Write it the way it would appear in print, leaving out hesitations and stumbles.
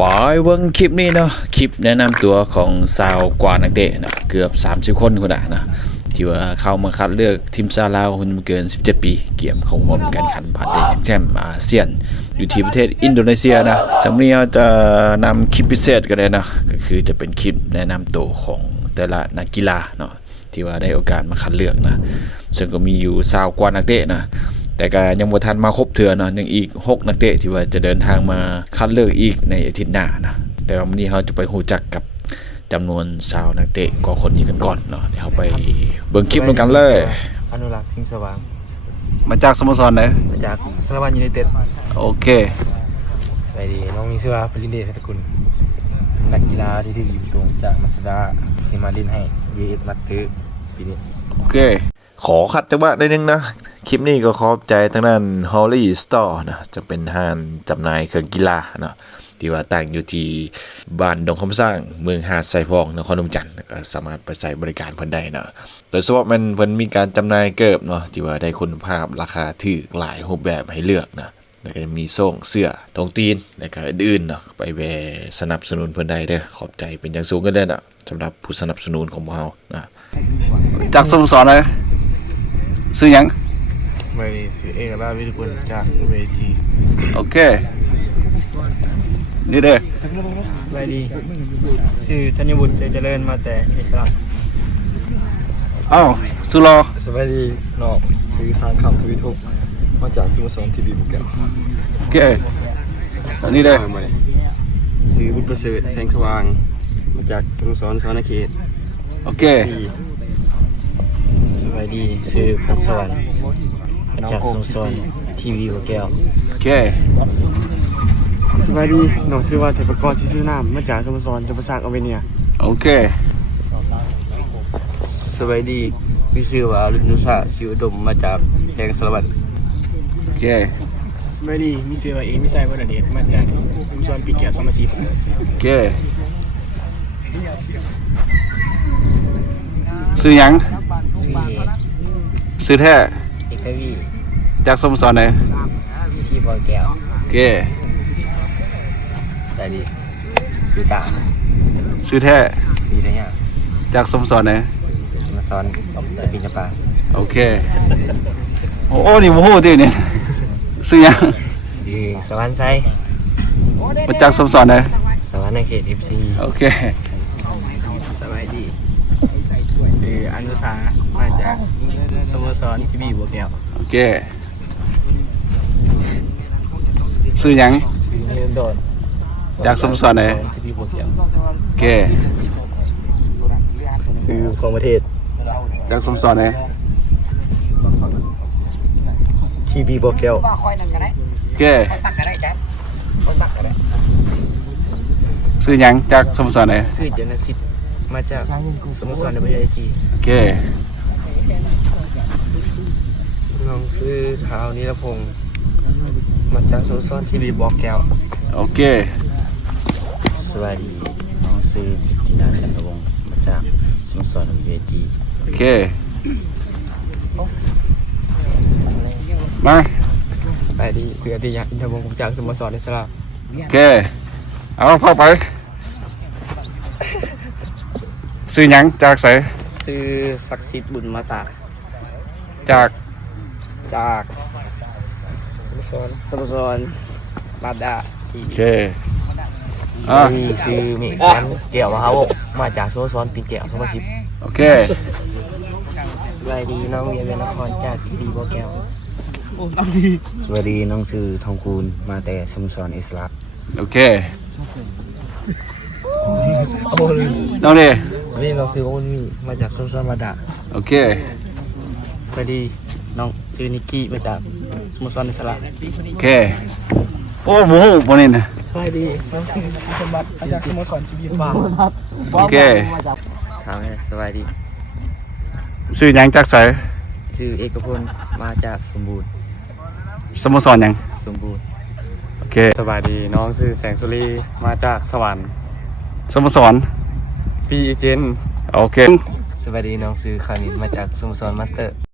ปอยเบิ่งคลิปนี้เนาะคลิปแนะนำตัวของซาวกว่านักเตะนะเกือบ30คนคนน่ะนะที่ว่าเข้ามาคัดเลือกทีมซาลาวคนเกิน17ปีเกี่ยมเข้าร่วมการแข่งขันผ่านเตะชิงแชมป์อาเซียนอยู่ที่ประเทศอินโดนีเซียนะสำหรับนี้เราจะนำคลิปพิเศษก็ได้นะก็คือจะเป็นคลิปแนะนำตัวของแต่ละนักกีฬาเนาะที่ว่าได้โอกาสมาคัดเลือกนะซึ่งก็มีอยู่ซาวกว่านักเตะนะแต่ก็ยังบ่ทันมาครบเทื่อเนาะยังอีก6นักเตะที่ว่าจะเดินทางมาคัดเลือกอีกในอาทิตย์หน้านะแต่ว่าวันนี้เราจะไปรู้จักกับจำนวน20นักเตะก็คนนี้กันก่อนเนาะเดี๋ยวเราไปเบิ่งคลิปกันเลยอนุรักษ์สิงห์สว่างมาจากสโมสรไหนมาจากสระบุรียูไนเต็ดโอเคสวัสดีน้องมีชื่อว่าปรินเดชเพชรกุลเป็นนักกีฬาที่ถืออยู่ตรงจากมาสด้าที่มาเล่นให้วีเอสมัตเตอร์ปีนี้โอเคขอขัดจังหวะได้นึงนะคลิปนี้ก็ขอบใจทางด้าน Holly Store นะจะเป็นห้างจำหน่ายเครื่องกีฬาเนาะที่ว่าตั้งอยู่ที่บ้านดงคำสร้างเมืองหาดไซพองนครนมจันทร์ก็สามารถไปใช้บริการเพิ่นได้เนาะโดยเฉพาะมันเพิ่นมีการจำหน่ายเกิบเนาะที่ว่าได้คุณภาพราคาถูกหลายรูปแบบให้เลือกนะแล้วก็จะมีส่งเสื้อตรงตีนแล้วก็อื่นๆเนาะไปแวะสนับสนุนเพิ่นได้เด้อขอบใจเป็นอย่างสูงกันเด้อเนาะสำหรับผู้สนับสนุนของพวกเรานะจากสโมสรเลยซื้อยังไม่ซื้อเอกราชวิทยกุลจากเวทีโอเคนี่เด้อสวัสดีชื่อธัญบุตรเสเจริญมาแต่อิสระอ้าวสุรอสวัสดีน้องชื่อสารคำทวีทุกมาจากสโมสรทีบีบุกแก้วโอเคนี่เด้อชื่อบุตรประเสริฐแสงสว่างมาจากสโมสรสวรรณเขตโอเคสวัสดีชื่อพงศวรรค์มาจากสโมสรทีวีบุกแก้วโอเคสวัสดีน้องชื่อว่าเทพกรที่ชื่อน้ำมาจากสโมสรจัปสากอเวเนียโอเคสวัสดีพี่ชื่อว่าลุนุสะชิวดมมาจากแขงสารวัตรโอเคสวัสดีมีชื่อว่าเอมิไซวรเดชมาจากสโมสรปีแก้วสมาชิกโอเคซื้อยังซื้อแท้เอกวีจากสโมสรไหนทีบอลแก้วโอเคสวัสดีซื้อตาซื้อแท้ดีได้ยังจากสโมสรไหนสโมสรตะปินจปาโอเคโอ้นี่โมโหจริงเนี่ยซื้อยังซื้อสวรรค์ไซมาจากสโมสรไหนสวรรค์เขต FC โอเคสวัสดีชื่ออนุสามาจากสโมสรทีบีบัวแก้วโอเคซื้อยังเงินโดนจากสโมสรไหนทีบีบัวแก้วโอเคซื้อของประเทศจากสโมสรไหนทีบีบัวแก้วโอเคซื้อยังจากสโมสรไหนซื้อเจนสิทธิ์มาจากสโมสร WIG โอเคน้องซื้อเท้านิรพงศ์มาจากสโมสรทีบีบัวแก้วโอเคสวัสดีน้องซื้อจินาจันทวงศ์มาจากสโมสร WIG โอเคมาสวัสดีเสือติยาอินทวงศ์จากสโมสรอิสระโอเคเอาเข้าไปซื้อยังจากไสซื้อศักดิ์สิทธิ์บุญมาตาจากสโมสรลาดาโอเคซื้อเมฆแซมเกี่ยวมาครับมาจากสโมสรปีแก้วสมาชิกโอเคสวัสดีน้องเวียนนครจากทีบีบัวแก้วสวัสดีน้องซื้อทองคูณมาแต่สโมสรอิสระโอเคน้องดินี่เราซื้อโอนมีมาจากโซซามาดาโอเคสวัสดีน้องซื้อนิกกี้มาจากสโมสรอิสระโอเคโอ้โหปนี่นะสวัสดีน้องซื้อสมบัติมาจากสโมสรทีบีบางโอเคถามเลยสวัสดีซื้อยังจากไสซื้อเอกพลมาจากสมบูรณ์สโมสรยังสมบูรณ์โอเคสวัสดีน้องซื้อแสงสุรีมาจากสวรรค์สโมสรฟรีเอเจนต์โอเคสวัสดีน้องซื้อคานินมาจากสโมสรมาสเตอร์